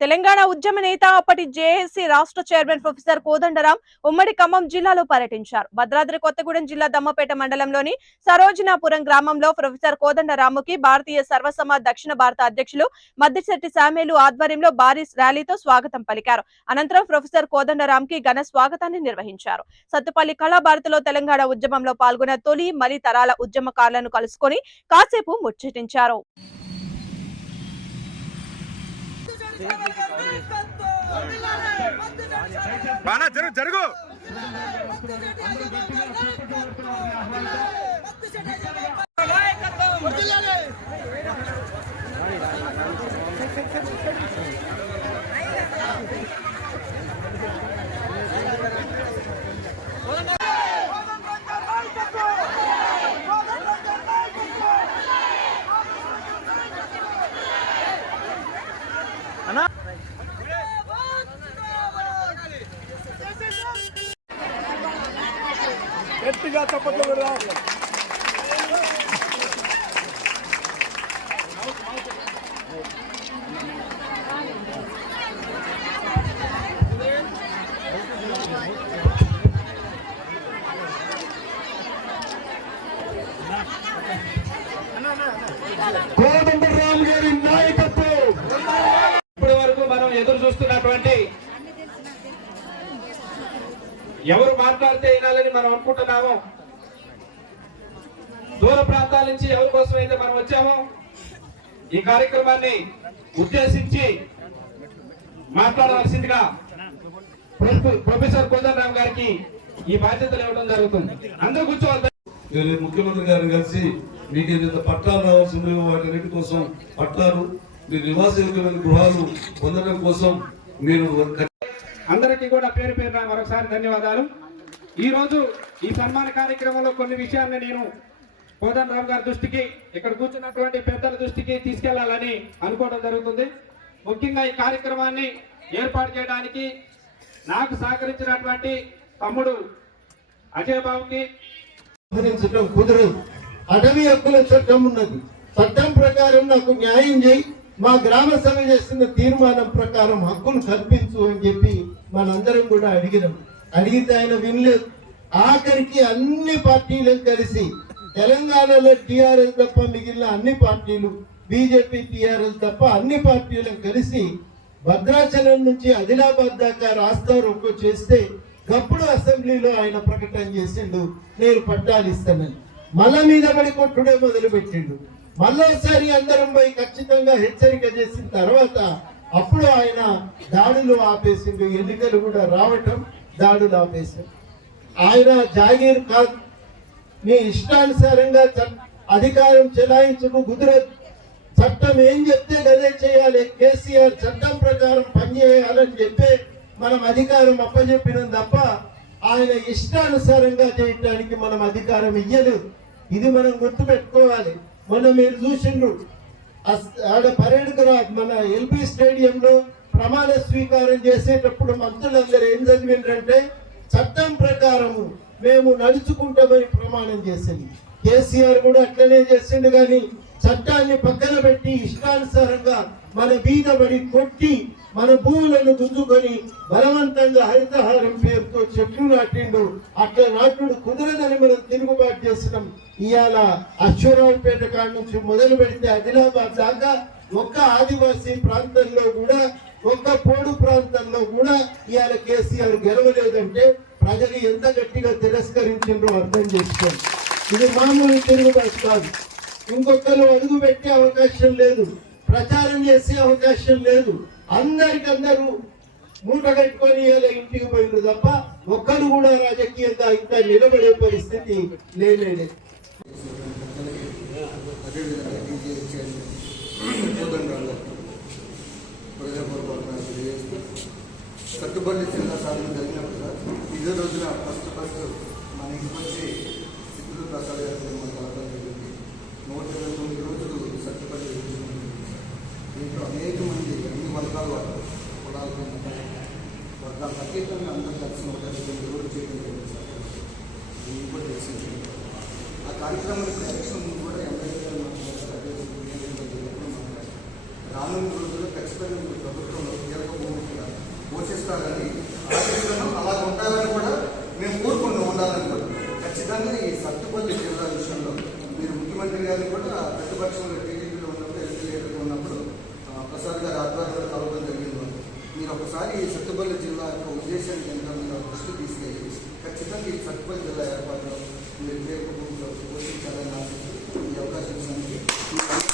తెలంగాణ ఉద్యమ నేత అప్పటి జేఏసీ రాష్ట్ర చైర్మన్ ప్రొఫెసర్ కోదండరాం ఉమ్మడి ఖమ్మం జిల్లాలో పర్యటించారు. భద్రాద్రి కొత్తగూడెం జిల్లా దమ్మపేట మండలంలోని సరోజనాపురం గ్రామంలో ప్రొఫెసర్ కోదండరాముకి భారతీయ సర్వసమ దక్షిణ భారత అధ్యక్షులు మద్దిశెట్టి సామేలు ఆధ్వర్యంలో భారీ ర్యాలీతో స్వాగతం పలికారు. అనంతరం ప్రొఫెసర్ కోదండరాం కి ఘన స్వాగతాన్ని నిర్వహించారు. సత్తుపల్లి కళాభారతిలో తెలంగాణ ఉద్యమంలో పాల్గొన్న తొలి మలి తరాల ఉద్యమకారులను కలుసుకొని కాసేపు ముచ్చటించారు. బాగా జరుగు జరుగు గట్టిగా చప్పట్లు కొడదాం ఎవరు మాట్లాడితే వినాలని మనం అనుకుంటున్నామో? దూర ప్రాంతాల నుంచి ఎవరి కోసం అయితే మనం వచ్చామో? ఈ కార్యక్రమాన్ని ఉద్దేశించి మాట్లాడవలసిందిగా ప్రొఫెసర్ కోదండరామ్ గారికి ఈ బాధ్యతలు ఇవ్వడం జరుగుతుంది. అందరూ కూర్చోవాలి. నేను ముఖ్యమంత్రి గారిని కలిసి మీకు ఏదైతే పట్టాలు రావాల్సిందో వాటి కోసం పట్టాలు మీ నివాస యోగ్యమైన గృహాలు పొందడం కోసం మీరు అందరికీ కూడా పేరు పేరున మరొకసారి ధన్యవాదాలు. ఈరోజు ఈ సన్మాన కార్యక్రమంలో కొన్ని విషయాన్ని నేను కోదన్ రావు గారి దృష్టికి ఇక్కడ కూర్చున్నటువంటి పెద్దల దృష్టికి తీసుకెళ్ళాలని అనుకోవడం జరుగుతుంది. ముఖ్యంగా ఈ కార్యక్రమాన్ని ఏర్పాటు చేయడానికి నాకు సహకరించినటువంటి తమ్ముడు అజయ్ బాబుకి కుదరదు. అటవీ హక్కుల చట్టం ఉన్నది. చట్టం ప్రకారం నాకు న్యాయం చేయి. మా గ్రామ సభ చేసిన తీర్మానం ప్రకారం హక్కును కల్పించు అని చెప్పి మనందరం కూడా అడిగినాం. అడిగితే ఆయన వినలేదు. ఆఖరికి అన్ని పార్టీలను కలిసి తెలంగాణలో టీఆర్ఎస్ తప్ప మిగిలిన అన్ని పార్టీలు బీజేపీ టీఆర్ఎస్ తప్ప అన్ని పార్టీలను కలిసి భద్రాచలం నుంచి ఆదిలాబాద్ దాకా రాస్తా రోకో చేస్తే గప్పుడు అసెంబ్లీలో ఆయన ప్రకటన చేసిండు. నేను పట్టాలు ఇస్తానని. మళ్ళా మీద పడి కొట్టుడే మొదలు పెట్టిండు మళ్ళోసారి అందరం పోయి ఖచ్చితంగా హెచ్చరిక చేసిన తర్వాత అప్పుడు ఆయన దాడులు ఆపేసిండు ఎన్నికలు కూడా రావటం దాడులు ఆపేసిండు. ఆయన జాగీర్ కాదు మీ ఇష్టానుసారంగా చ- అధికారం చెలాయించకు కుదరదు చట్టం ఏం చెప్తే అదే చేయాలి కేసీఆర్ చట్టం ప్రకారం పనిచేయాలని చెప్పే మనం అధికారం అప్పచెప్పినం తప్ప ఆయన ఇష్టానుసారంగా చేయటానికి మనం అధికారం ఇయ్యలేదు. ఇది మనం గుర్తుపెట్టుకోవాలి. మొన్న మీరు చూసిండ్రు. అస్- ఆడ పరేడ్కు మన ఎల్బీ స్టేడియంలో ప్రమాణ స్వీకారం చేసేటప్పుడు మంత్రులందరూ ఏం చదివిండ్రంటే చట్టం ప్రకారము మేము నడుచుకుంటామని ప్రమాణం చేసింది. కేసీఆర్ కూడా అట్లనే చేసిండు కానీ చట్టాన్ని పక్కన పెట్టి ఇష్టానుసారంగా మన బీద పడి కొట్టి మన భూములను గుంజుకొని బలవంతంగా హరితహారం పేరుతో చెట్లు నాటిండు. అట్లా నాటుడు కుదరదని మనం తిరుగుబాటు చేసినాం ఇవాళ అశ్వరావుపేట కాడ నుంచి మొదలు పెడితే ఆదిలాబాద్ దాకా ఒక్క ఆదివాసీ ప్రాంతంలో కూడా ఒక్క పోడు ప్రాంతంలో కూడా ఇవాళ కేసీఆర్ గెలవలేదంటే ప్రజలు ఎంత గట్టిగా తిరస్కరించిండ్రో అర్థం చేసుకోండి. ఇది మామూలు తిరుగుబాటు కాదు. ఇంకొకరు అడుగు పెట్టే అవకాశం లేదు. ప్రచారం చేసే అవకాశం లేదు. అందరికందరూ మూట కట్టుకొని ఇలా ఇంటికి పోయిండ్రు తప్ప ఒక్కరు కూడా రాజకీయంగా ఇంత నిలబడే పరిస్థితి లేనే కట్టుబడి అదేవిధంగా జిల్లా సాధన జరిగినప్పుడు సార్ ఇదే రోజున ఫస్ట్ ఫస్ట్ మన ఇంటికి వచ్చి సిద్ధులు ప్రసాద్ గారు మన కలవడం జరిగింది నూట ఇరవై తొమ్మిది రోజులు సత్తుపల్లి జరిగింది. దీంట్లో అనేక మంది అన్ని వర్గాల వారు వర్గాలు అతీతంగా అందరూ కలిసి ఒక ఇరవై రోజులు చేయడం జరిగింది సార్ దీన్ని కూడా తెలిసింది ఆ కార్యక్రమానికి ఎలక్షన్ కూడా ఎమ్మెల్యే రానున్న రోజుల్లో ఖచ్చితంగా మీరు ప్రభుత్వంలో కీలక భూమి పోషిస్తారని ఆశిస్తున్నాం అలా ఉండాలని కూడా మేము కోరుకుంటూ ఉండాలని కూడా ఖచ్చితంగా ఈ సత్తుపల్లి జిల్లా విషయంలో మీరు ముఖ్యమంత్రి గారిని కూడా ప్రతిపక్షంలో టీడీపీలో ఉన్నప్పుడు ఎన్టీఏలో ఉన్నప్పుడు ప్రసాద్ గారి ఆధ్వర్యంలో కలవడం ఒకసారి ఈ సత్తుపల్లి జిల్లా యొక్క ఉద్దేశాన్ని కేంద్రంలో దృష్టి తీసుకెళ్ళి ఖచ్చితంగా ఈ సత్తుపల్లి జిల్లా ఏర్పాటులో మీరు పేరు పోషించాలని ఆశిస్తూ ఈ అవకాశం ఇచ్చినందుకు